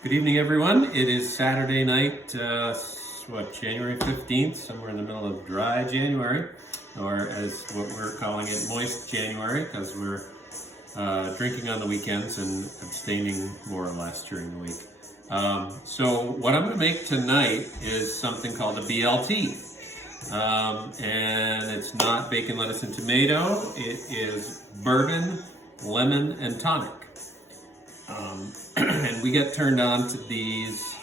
Good evening, everyone. It is Saturday night, January 15th, somewhere in the middle of dry January, or as what we're calling it, moist January, because we're drinking on the weekends and abstaining more or less during the week. So what I'm going to make tonight is something called a BLT. And it's not bacon, lettuce, and tomato. It is bourbon, lemon, and tonic. And we got turned on to these,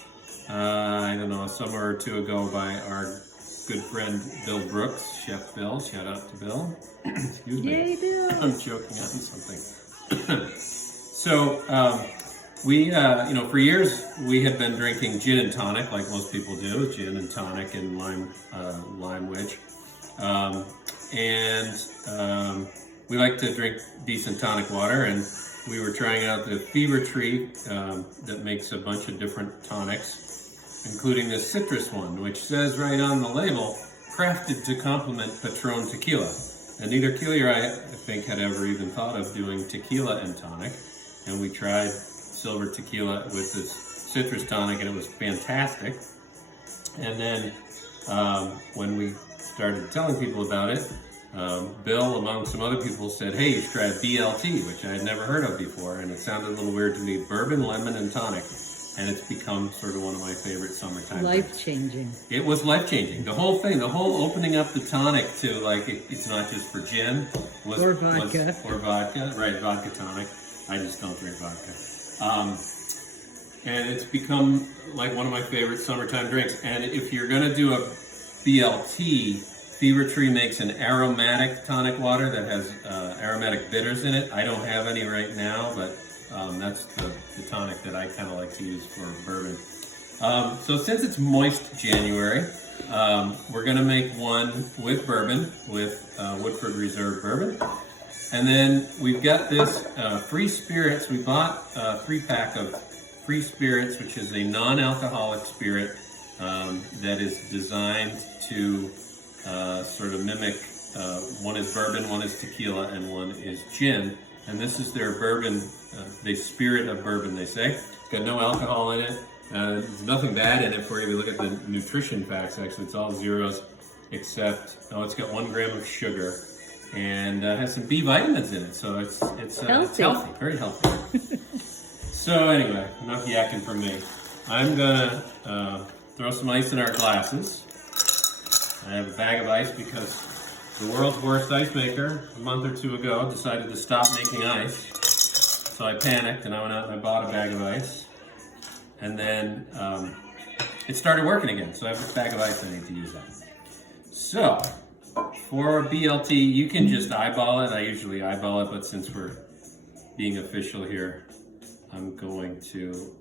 I don't know, a summer or two ago by our good friend Bill Brooks, Chef Bill. Shout out to Bill. Excuse me. Yay, Bill. I'm choking on something. So we, for years we had been drinking gin and tonic, like most people do, gin and tonic and lime wedge. We like to drink decent tonic water, and we were trying out the Fever Tree that makes a bunch of different tonics, including this citrus one, which says right on the label, crafted to complement Patron tequila. And neither Keely or I think, had ever even thought of doing tequila and tonic. And we tried silver tequila with this citrus tonic, and it was fantastic. And then when we started telling people about it, Bill, among some other people, said, hey, you should try a BLT, which I had never heard of before, and it sounded a little weird to me. Bourbon, lemon, and tonic. And it's become sort of one of my favorite summertime drinks. Life-changing. It was life-changing. The whole thing, the whole opening up the tonic to, like, it's not just for gin. Or vodka. Or vodka, right, vodka tonic. I just don't drink vodka. And it's become, like, one of my favorite summertime drinks. And if you're going to do a BLT, Fever Tree makes an aromatic tonic water that has aromatic bitters in it. I don't have any right now, but that's the tonic that I kind of like to use for bourbon. So since it's moist January, we're going to make one with bourbon, with Woodford Reserve bourbon. And then we've got this Free Spirits. We bought a 3-pack of Free Spirits, which is a non-alcoholic spirit that is designed to sort of mimic, one is bourbon, one is tequila, and one is gin. And this is their bourbon, the spirit of bourbon, they say. It's got no alcohol in it. There's nothing bad in it for you. If you look at the nutrition facts, actually, it's all zeros, except, it's got 1 gram of sugar, and has some B vitamins in it. So it's healthy, very healthy. So anyway, enough yakking from me. I'm gonna throw some ice in our glasses. I have a bag of ice because the world's worst ice maker a month or two ago decided to stop making ice. So I panicked and I went out and I bought a bag of ice. And then it started working again. So I have this bag of ice, I need to use that. So for BLT, you can just eyeball it. I usually eyeball it, but since we're being official here, I'm going to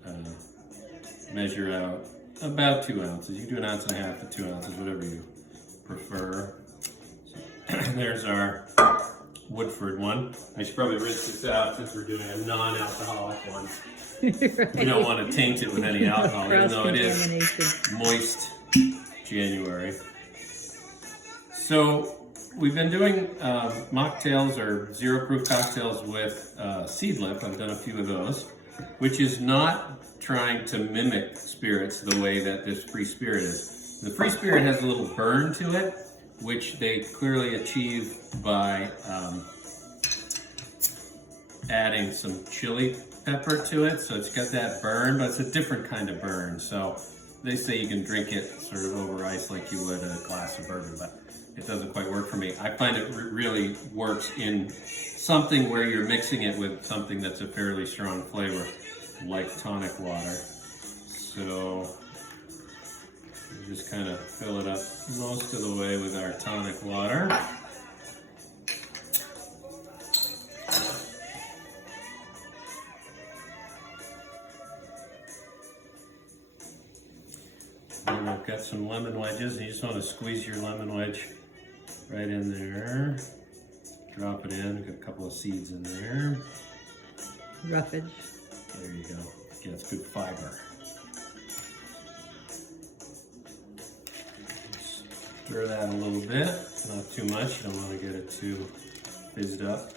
measure out about 2 ounces. You can do 1.5 ounces to 2 ounces, whatever you prefer. So, there's our Woodford one. I should probably rinse this out since we're doing a non-alcoholic one. Right. We don't want to taint it with any alcohol, even though it is moist January. So we've been doing mocktails or zero-proof cocktails with seedlip. I've done a few of those, which is not trying to mimic spirits the way that this Free Spirit is. The Free Spirit has a little burn to it, which they clearly achieve by adding some chili pepper to it. So it's got that burn, but it's a different kind of burn. So they say you can drink it sort of over ice like you would a glass of bourbon, but it doesn't quite work for me. I find it really works in something where you're mixing it with something that's a fairly strong flavor, like tonic water. So we just kind of fill it up most of the way with our tonic water. And I've got some lemon wedges, and you just want to squeeze your lemon wedge right in there. Drop it in. Got a couple of seeds in there. Roughage. There you go. Gets good fiber. Stir that a little bit, not too much. You don't want to get it too fizzed up.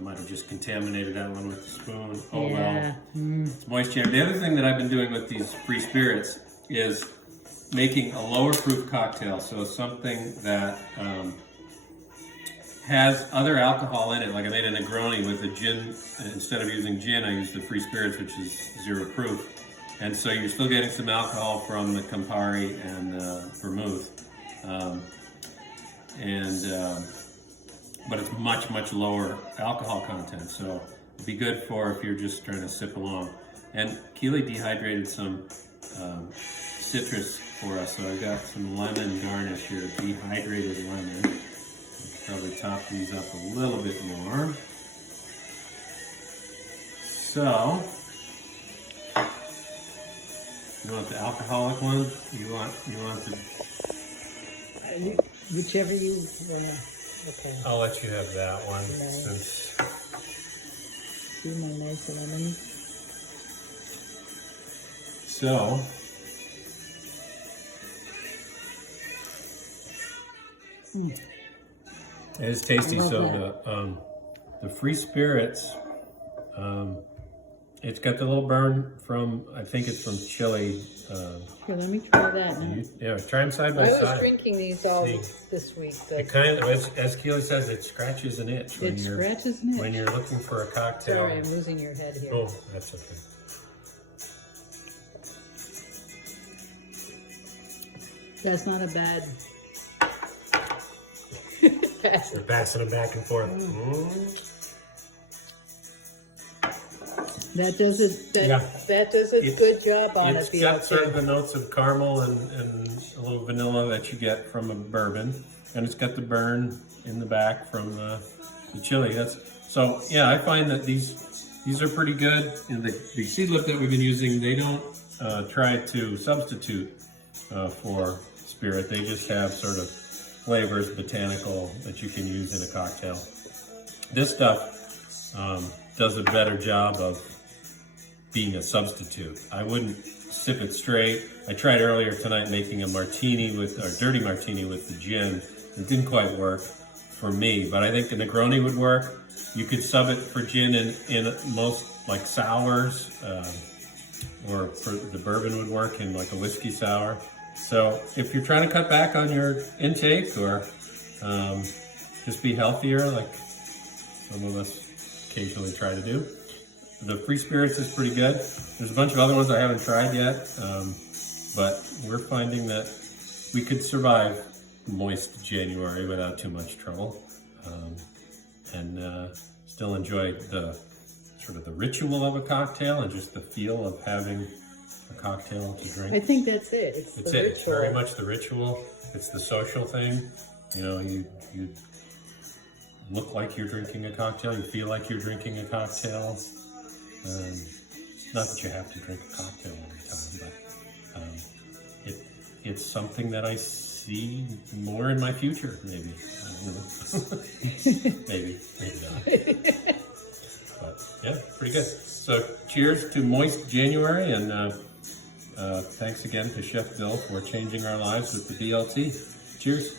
I might have just contaminated that one with the spoon. Oh Yeah. well. It's moist jam. The other thing that I've been doing with these free spirits is making a lower proof cocktail. So something that has other alcohol in it. Like I made a Negroni with a gin. Instead of using gin, I used the free spirits, which is 0 proof. And so you're still getting some alcohol from the Campari and vermouth. But it's much lower alcohol content, so it'd be good for if you're just trying to sip along. And Keely dehydrated some citrus for us, so I've got some lemon garnish here, dehydrated lemon. Probably top these up a little bit more. So, you want the alcoholic one? You want the? Whichever you okay. I'll let you have that one. Nice. Since See my nice lemon. so, it is tasty. I love So the free spirits, it's got the little burn from, I think it's from chili. Here, let me try that now. Yeah, try them side by I side. was drinking these all See. this week. It kind of, as Keely says, it scratches an itch It scratches an itch. when you're looking for a cocktail. Sorry, I'm losing your head here. Oh, that's okay. That's not a bad. You're passing them back and forth. That does it. That does a good job on It's it. got sort of the notes of caramel and a little vanilla that you get from a bourbon, and it's got the burn in the back from the chili. So yeah, I find that these are pretty good. And the seed lip that we've been using, they don't try to substitute for spirit. They just have sort of flavors, botanical, that you can use in a cocktail. This stuff does a better job of being a substitute. I wouldn't sip it straight. I tried earlier tonight making a martini dirty martini with the gin. It didn't quite work for me, but I think the Negroni would work. You could sub it for gin in most like sours, or for the bourbon would work in like a whiskey sour. So if you're trying to cut back on your intake or just be healthier, like some of us occasionally try to do, the free spirits is pretty good. There's a bunch of other ones I haven't tried yet, but we're finding that we could survive moist January without too much trouble, and still enjoy the sort of the ritual of a cocktail and just the feel of having a cocktail to drink. I think that's it. It's It's very much the ritual. It's the social thing. You know, you look like you're drinking a cocktail. You feel like you're drinking a cocktail. Not that you have to drink a cocktail every time, but it's something that I see more in my future, maybe. I don't know. maybe not. But yeah, pretty good. So cheers to moist January, and thanks again to Chef Bill for changing our lives with the BLT. Cheers.